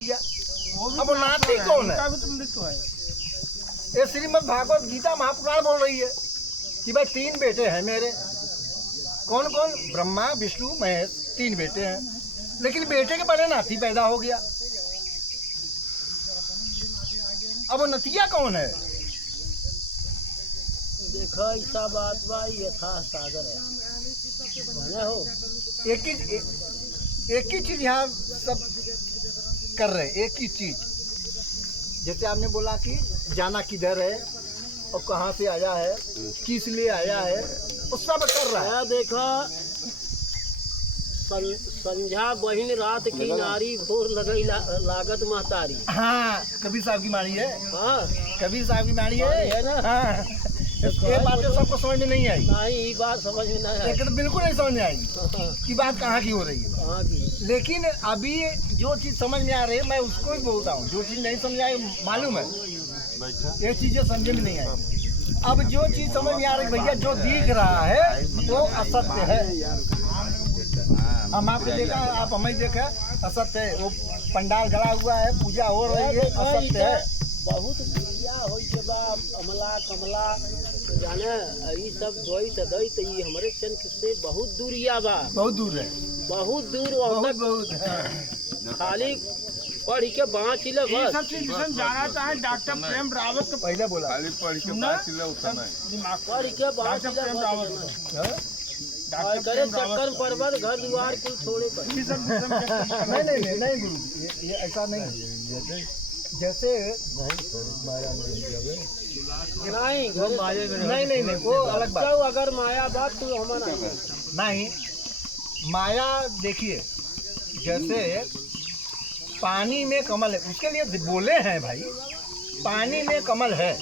अब नाती कौन है? ये श्रीमद् भागवत गीता महापुराण बोल रही है कि भाई 3 बेटे हैं मेरे। कौन कौन? ब्रह्मा विष्णु महेश, 3 बेटे हैं। लेकिन बेटे के बड़े नाती पैदा हो गया। अब वो नतिया कौन है? देखो ऐसा बात बा, यथा सागर है हो। एक ही चीज यहाँ सब कर रहे, एक ही चीज। जैसे आपने बोला कि जाना किधर है और कहाँ से आया है, किस लिए आया है, वो सब कर रहा है। देखो संध्या बहिन रात की नारी, भोर लगई लागत महतारी। हाँ, कबीर साहब की मारी है। हाँ, कबीर साहब की मारी है ना। हाँ, ये बातें सबको समझ में नहीं आई। नहीं, ये बात समझ में नहीं आई। लेकिन बिल्कुल नहीं समझ में आई कि बात कहाँ की हो रही है। कहाँ की? लेकिन अभी जो चीज समझ में आ रही है मैं उसको ही बोलता हूँ। जो चीज नहीं समझ में आई मालूम है, ये चीजें समझ में नहीं आई। अब जो चीज समझ में आ रही भैया, जो दिख रहा है वो असत्य है। हम आपने देखा, आप हमें देखा, असत्य है। वो पंडाल गड़ा हुआ है, पूजा हो रही है, असत्य है। बहुत दुनिया हो के बा, अमला कमला जाने ये सब द्वैत द्वैत, ये हमारे चंद से बहुत दूरिया बा, बहुत दूर है, बहुत दूर। बहुत खाली पढ़ के बाँच ले बस। सब चीज जाना चाहे डॉक्टर प्रेम रावत को पहले बोला। खाली पढ़ के बाँच ले, उतना पढ़ के बाँच ले प्रेम रावत करे चक्कर पर्वत घर द्वार कुल छोड़े पर। नहीं गुरु, ये ऐसा नहीं। जैसे नहीं वो अलग बात। अगर माया बात तो हमारा नहीं, माया देखिए, जैसे पानी में कमल है, उसके लिए बोले हैं भाई, पानी में कमल है,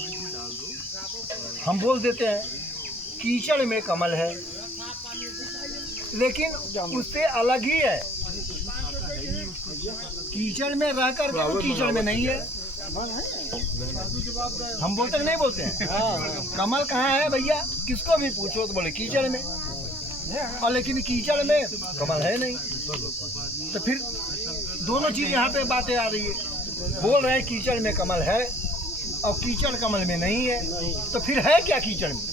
हम बोल देते हैं कीचड़ में कमल है, लेकिन उससे अलग ही है। कीचड़ में रह कर के वो कीचड़ में नहीं है। हम बोलते नहीं बोलते हैं। कमल कहाँ है भैया? किसको भी पूछो तो बोले कीचड़ में, और लेकिन कीचड़ में कमल है नहीं। तो फिर दोनों चीज यहाँ पे बातें आ रही है। बोल रहे हैं कीचड़ में कमल है और कीचड़ कमल में नहीं है, तो फिर है क्या कीचड़ में?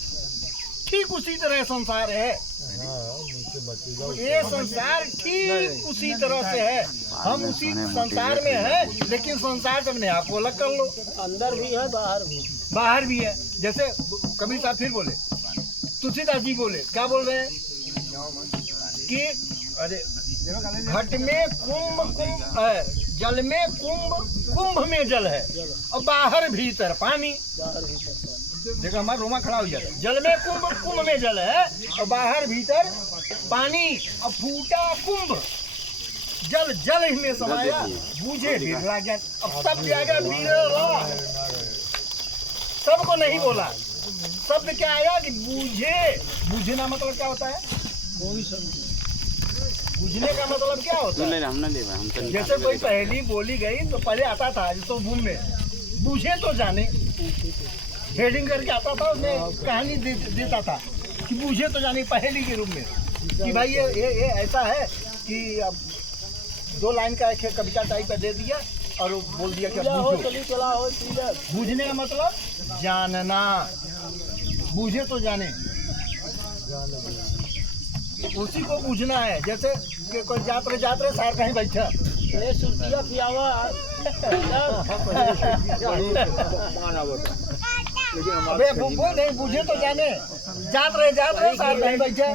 ठीक उसी तरह संसार है। ये संसार ठीक उसी तरह से है। हम उसी संसार में हैं, लेकिन संसार से अपने आप को अलग कर लो। अंदर भी है, बाहर भी, बाहर भी है। जैसे कबीर साहब फिर बोले, तुलसीदास जी बोले, क्या बोल रहे हैं कि अरे घट में कुंभ जल में कुंभ में जल है और बाहर भीतर पानी। देखो हमारा रोमा खड़ा हो जाता है। जल में कुंभ में जल है और बाहर भीतर पानी, और फूटा कुंभ जल जल ही में समाया, बूझे बिरला ज्ञान। अब सब जाएगा बिरला, सबको नहीं बोला। शब्द क्या आया कि बूझे। बूझना मतलब क्या होता है? बूझने का मतलब क्या होता है? जैसे कोई पहेली बोली गई तो पहले आता था तो भूम में बूझे तो जाने, हेडिंग करके आता था, उसमें कहानी देता था कि बूझे तो जाने, पहेली के रूप में कि भाई ये ऐसा है कि अब 2 लाइन का एक कविता टाइप का दे दिया और वो बोल दिया कि बूझने का मतलब जानना, बूझे तो जाने, उसी को बूझना है। जैसे कि कोई जात्रे सार कहीं बैठा पियावा अबे वो नहीं बूझे तो जाने, जात रहे सार कहीं बैठा